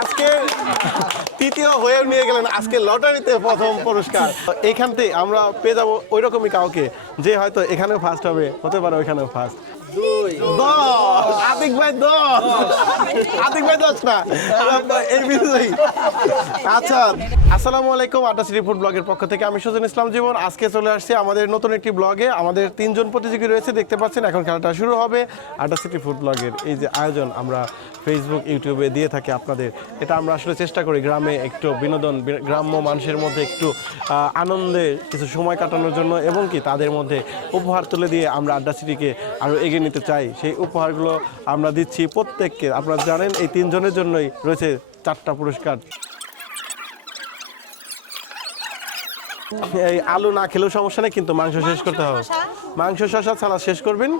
আজকে তৃতীয় হয়ে নিয়ে গেলেন আজকে লটারিতে প্রথম পুরস্কার। এইখান থেকে আমরা পেয়ে যাবো ওই রকমই কাউকে যে হয়তো এখানেও ফার্স্ট হবে, হতে পারে ওইখানেও ফার্স্ট। 10 আতিক ভাই 10 আতিক ভাই 10 না এই বিজয়ী। আচ্ছা, আসসালামু আলাইকুম। আড্ডা সিটি ফুড ব্লগের পক্ষ থেকে আমি সুজন ইসলাম জীবন। আজকে চলে আসছি আমাদের নতুন একটি ব্লগে। আমাদের 3 জন প্রতিযোগী রয়েছে, দেখতে পাচ্ছেন। এখন খেলাটা শুরু হবে। আড্ডা সিটি ফুড ব্লগের এই যে আয়োজন আমরা ফেসবুক ইউটিউবে দিয়ে থাকি আপনাদের, এটা আমরা আসলে চেষ্টা করি গ্রামে একটু বিনোদন, গ্রাম্য মানুষের মধ্যে একটু আনন্দে কিছু সময় কাটানোর জন্য, এবং কি তাদের মধ্যে উপহার তুলে দিয়ে আমরা আড্ডা সিটিকে আরও এগিয়ে নিতে চাই। সেই উপহারগুলো আমরা দিচ্ছি প্রত্যেককে। আপনারা জানেন এই 3 জনের জন্যই রয়েছে 4টা পুরস্কার। এই আলু না খেলেও সমস্যা নেই, কিন্তু মাংস শেষ করতে হবে। মাংস শসা সালাদ শেষ করবেন।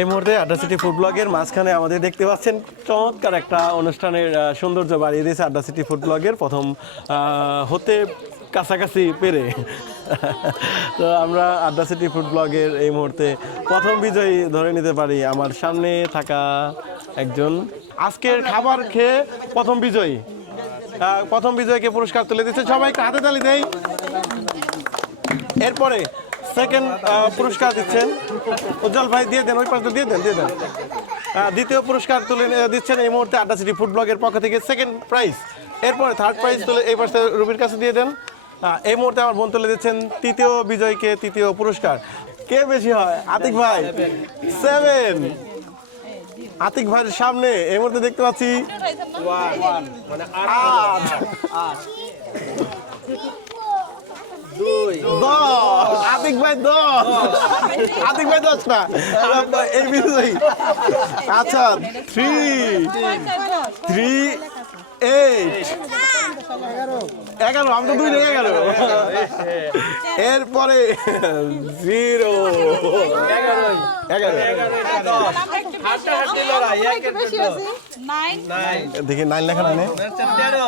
এই মুহূর্তে আড্ডা সিটি ফুড ব্লগের মাঝখানে আমাদের দেখতে পাচ্ছেন চমৎকার একটা অনুষ্ঠানের সৌন্দর্য বাড়িয়ে দিয়েছে আড্ডা সিটি ফুড ব্লগের প্রথম হতে কাছাকাছি পেরে। তো আমরা আড্ডা সিটি ফুড ব্লগের এই মুহূর্তে প্রথম বিজয়ী ধরে নিতে পারি আমার সামনে থাকা একজন। আজকের খাবার খেয়ে প্রথম বিজয়ী, প্রথম বিজয়ীকে পুরস্কার তুলে দিচ্ছে। সবাইকে হাতে তালি দেই। এরপরে সেকেন্ড পুরস্কার দিচ্ছেন উজ্জ্বল ভাই, দিয়ে দেন, ওই পাশে দিয়ে দেন। দ্বিতীয় পুরস্কার তুলে দিচ্ছেন এই মুহূর্তে আড্ডা সিটি ফুড ব্লগের পক্ষ থেকে সেকেন্ড প্রাইজ। এরপরে থার্ড প্রাইজ তুলে এই পাশে রুবির কাছে দিয়ে দেন। এই মুহূর্তে আমার বোন তুলে দিচ্ছেন তৃতীয় বিজয়ীকে তৃতীয় পুরস্কার। কে বেশি হয়? আতিক ভাই 7। আতিক ভাইয়ের সামনে এই মুহূর্তে দেখতে পাচ্ছি 8। 10 আতিক ভাই 10 আতিক ভাই 10 না এই বিজয়ী। আচ্ছা 3 8 11 আমি তো 2 লেগে গেল। এরপরে 0 11 দেখি 9 লেখা না। 13